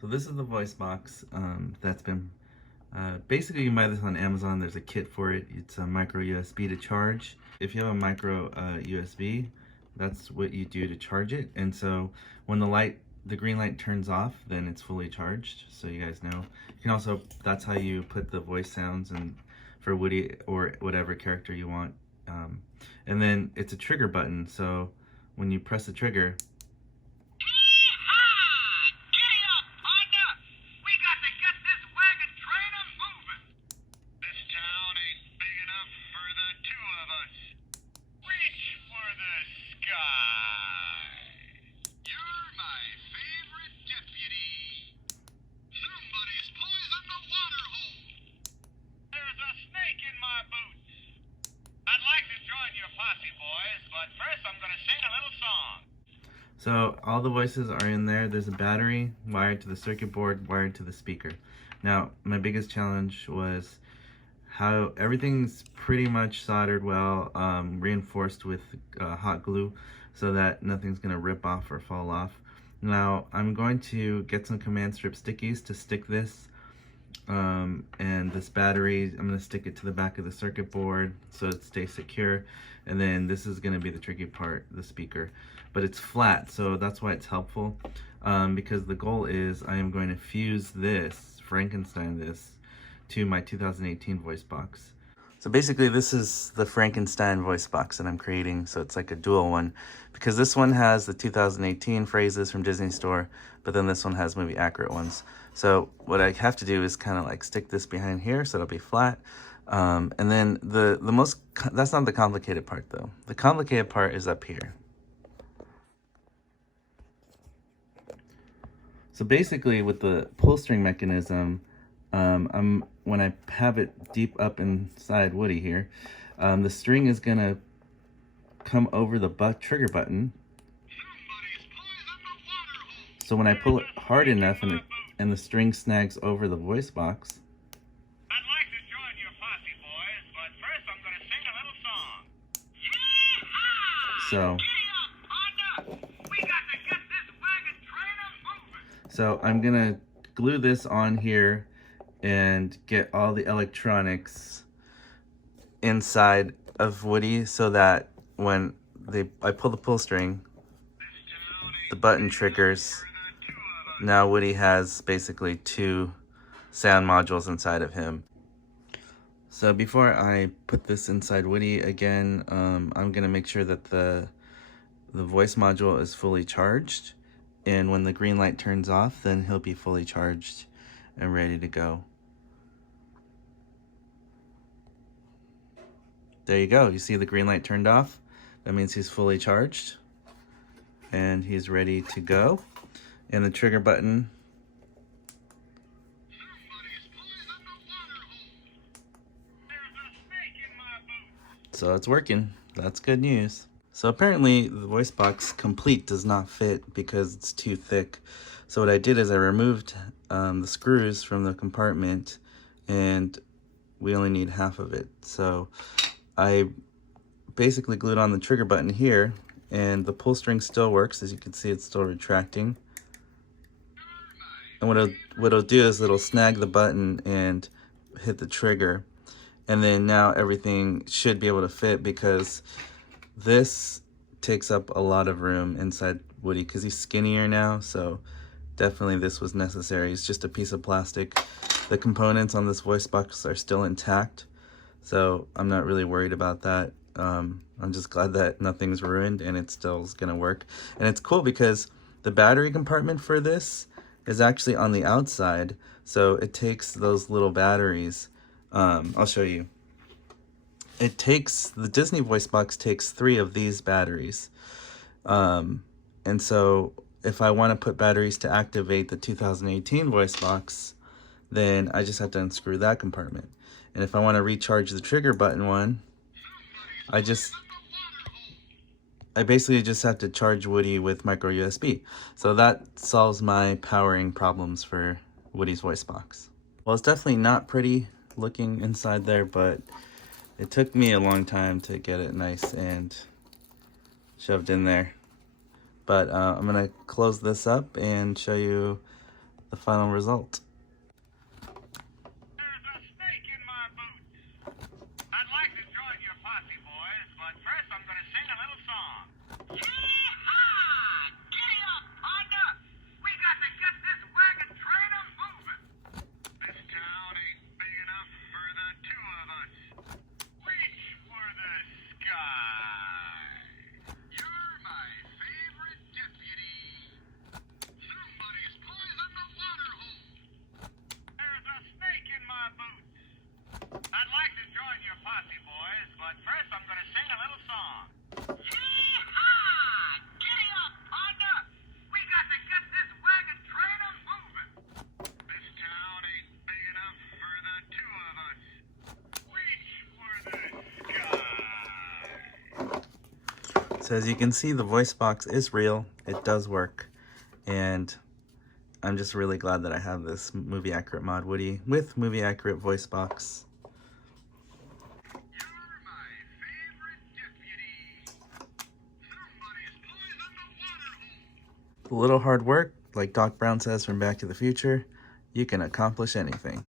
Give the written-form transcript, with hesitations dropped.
So this is the voice box that's been, basically you can buy this on Amazon. There's a kit for it. It's a micro USB to charge. If you have a micro USB, that's what you do to charge it. And so when the green light turns off, then it's fully charged. So you guys know. You can also, that's how you put the voice sounds and for Woody or whatever character you want. And then it's a trigger button. So when you press the trigger, so all the voices are in there. There's a battery wired to the circuit board, wired to the speaker. Now, my biggest challenge was how everything's pretty much soldered well, reinforced with hot glue so that nothing's gonna rip off or fall off. Now, I'm going to get some command strip stickies to stick this and this battery. I'm gonna stick it to the back of the circuit board so it stays secure. And then this is gonna be the tricky part, the speaker. But it's flat, so that's why it's helpful. Because the goal is I am going to fuse this, Frankenstein this, to my 2018 voice box. So basically this is the Frankenstein voice box that I'm creating, so it's like a dual one. Because this one has the 2018 phrases from Disney Store, but then this one has movie accurate ones. So what I have to do is kind of like stick this behind here so it'll be flat. And then that's not the complicated part though. The complicated part is up here. So basically with the pull string mechanism, when I have it deep up inside Woody here, the string is gonna come over the trigger button. So when I pull it hard enough and the string snags over the voice box, I'd like to join your posse, boys, but first I'm gonna sing a little song. Yeehaw! so So I'm gonna glue this on here and get all the electronics inside of Woody so that when I pull the pull string, the button triggers. Now Woody has basically 2 sound modules inside of him. So before I put this inside Woody again, I'm gonna make sure that the voice module is fully charged. And when the green light turns off, then he'll be fully charged and ready to go. There you go. You see the green light turned off? That means he's fully charged and he's ready to go. And the trigger button . So it's working. That's good news. So apparently the voice box complete does not fit because it's too thick. So what I did is I removed the screws from the compartment and we only need half of it. So I basically glued on the trigger button here and the pull string still works. As you can see, it's still retracting. And what it'll do is it'll snag the button and hit the trigger. And then now everything should be able to fit because this takes up a lot of room inside Woody because he's skinnier now, so definitely this was necessary. It's just a piece of plastic. The components on this voice box are still intact, so I'm not really worried about that. I'm just glad that nothing's ruined and it still is gonna work. And it's cool because the battery compartment for this is actually on the outside, so it takes those little batteries. I'll show you. The Disney voice box takes 3 of these batteries. And so if I want to put batteries to activate the 2018 voice box, then I just have to unscrew that compartment. And if I want to recharge the trigger button one, I basically just have to charge Woody with micro USB. So that solves my powering problems for Woody's voice box. Well, it's definitely not pretty looking inside there, but it took me a long time to get it nice and shoved in there. But I'm gonna close this up and show you the final result. There's a snake in my boots. I'd like to join your posse, boys, but first I'm gonna sing a little song. Yee-haw! Giddy up, partner! We got to get this wagon train moving. This town ain't big enough for the two of us. Reach for the sky. You're my favorite deputy. Somebody's poisoned the water hole. There's a snake in my boots. I'd like to join your posse, boys, but first I'm gonna sing a little song. Yee-haw! Giddy up, partner! We got to get this wagon train moving. This town ain't big enough for the two of us. Reach for the sky. So as you can see, the voice box is real. It does work. And I'm just really glad that I have this Movie Accurate Mod Woody with Movie Accurate voice box. You're my favorite deputy. Somebody's poisoned the water hole. A little hard work, like Doc Brown says from Back to the Future, you can accomplish anything.